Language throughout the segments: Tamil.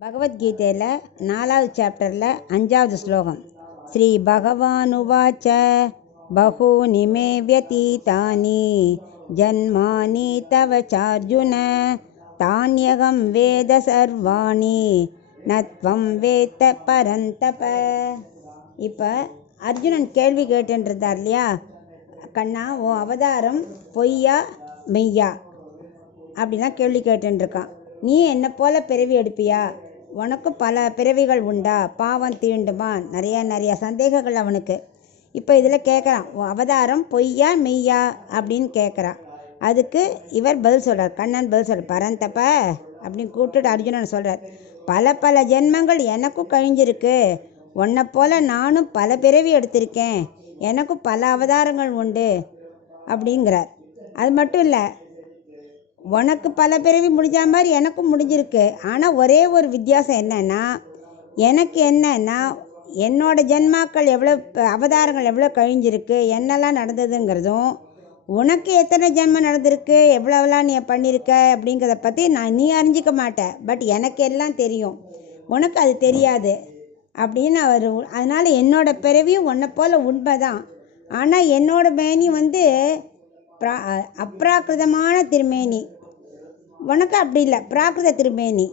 பகவத்கீதையில் 4வது சாப்டரில் 5வது ஸ்லோகம். ஸ்ரீ பகவானுவாச்ச பகூனி மே வ்யதீதானி ஜன்மானி தவ சார்ஜுன தான்யகம் வேத சர்வாணி நத்வம் வேத்த பரந்தப. இப்போ அர்ஜுனன் கேள்வி கேட்டுருந்தார் இல்லையா, கண்ணா உன் அவதாரம் பொய்யா மெய்யா அப்படிலாம் கேள்வி கேட்டுருக்கான். நீ என்னை போல பிறவி எடுப்பியா? உனக்கு பல பிறவிகள் உண்டா? பாவம் தீண்டுமா? நிறைய சந்தேகங்கள் அவனுக்கு. இப்போ இதில் கேட்குறான், உன் அவதாரம் பொய்யா மெய்யா அப்படின்னு கேட்குறான். அதுக்கு இவர் பதில் சொல்கிறார், கண்ணன் பதில் சொல்கிறார், பரந்தப்ப அப்படின்னு கூப்பிட்டுட்டு அர்ஜுனன் சொல்கிறார், பல ஜென்மங்கள் எனக்கும் கழிஞ்சிருக்கு. உன்னை போல் நானும் பல பிறவி எடுத்திருக்கேன். எனக்கும் பல அவதாரங்கள் உண்டு அப்படிங்கிறார். அது மட்டும் இல்லை, உனக்கு பல பிறவி முடிஞ்ச மாதிரி எனக்கும் முடிஞ்சிருக்கு. ஆனால் ஒரே ஒரு வித்தியாசம் என்னன்னா, எனக்கு என்னன்னா என்னோட ஜென்மாக்கள் எவ்வளோ அவதாரங்கள் எவ்வளோ கழிஞ்சிருக்கு, என்னெல்லாம் நடந்ததுங்கிறதும், உனக்கு எத்தனை ஜென்மம் நடந்திருக்கு, எவ்வளோவெல்லாம் நீ பண்ணியிருக்க அப்படிங்கிறத பற்றி நீ அறிஞ்சிக்க மாட்டேன். பட் எனக்கு எல்லாம் தெரியும், உனக்கு அது தெரியாது அப்படின்னு அவர். அதனால் என்னோட பிறவியும் உன்னை போல் உண்மை தான். ஆனால் என்னோட மேனி அப்ராக்கிருதமான திருமேனி, உனக்கு அப்படி இல்லை, பிராகிருத திருமேனி.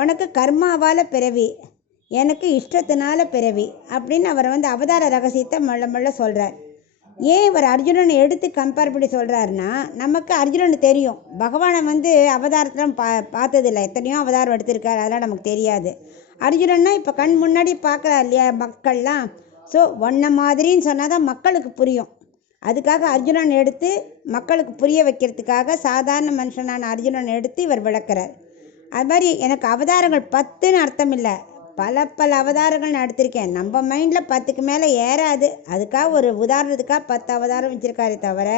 உனக்கு கர்மாவால் பிறவி, எனக்கு இஷ்டத்தினால பிறவி அப்படின்னு அவர் அவதார ரகசியத்தை மெல்ல சொல்கிறார். ஏன் இவர் அர்ஜுனனை எடுத்து கம்பேர் பண்ணி சொல்கிறாருன்னா, நமக்கு அர்ஜுனன் தெரியும், பகவானை அவதாரத்தில் பார்த்ததில்லை, எத்தனையோ அவதாரம் எடுத்திருக்காரு, அதெல்லாம் நமக்கு தெரியாது. அர்ஜுனன்னா இப்போ கண் முன்னாடி பார்க்குறாரு இல்லையா மக்கள்லாம். ஸோ ஒன்றை மாதிரின்னு சொன்னால் தான் மக்களுக்கு புரியும். அதுக்காக அர்ஜுனன் எடுத்து மக்களுக்கு புரிய வைக்கிறதுக்காக சாதாரண மனுஷனான அர்ஜுனன் எடுத்து இவர் விளக்குறார். அது மாதிரி எனக்கு அவதாரங்கள் 10ன்னு அர்த்தம் இல்லை, பல அவதாரங்கள் நான் எடுத்திருக்கேன். நம்ம மைண்டில் 10க்கு மேலே ஏறாது. அதுக்காக ஒரு உதாரணத்துக்காக 10 அவதாரம் வச்சுருக்காரே தவிர,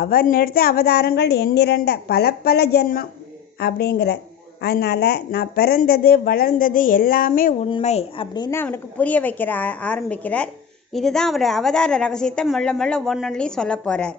அவர் எடுத்த அவதாரங்கள் எண்ணிரண்ட பல ஜென்மம் அப்படிங்கிறார். அதனால் நான் பிறந்தது வளர்ந்தது எல்லாமே உண்மை அப்படின்னு அவனுக்கு புரிய வைக்கிற ஆரம்பிக்கிறார். இதுதான் அவர் அவதார ரகசியத்தை மெல்ல ஒன்னொன்னையும் சொல்ல போகிறார்.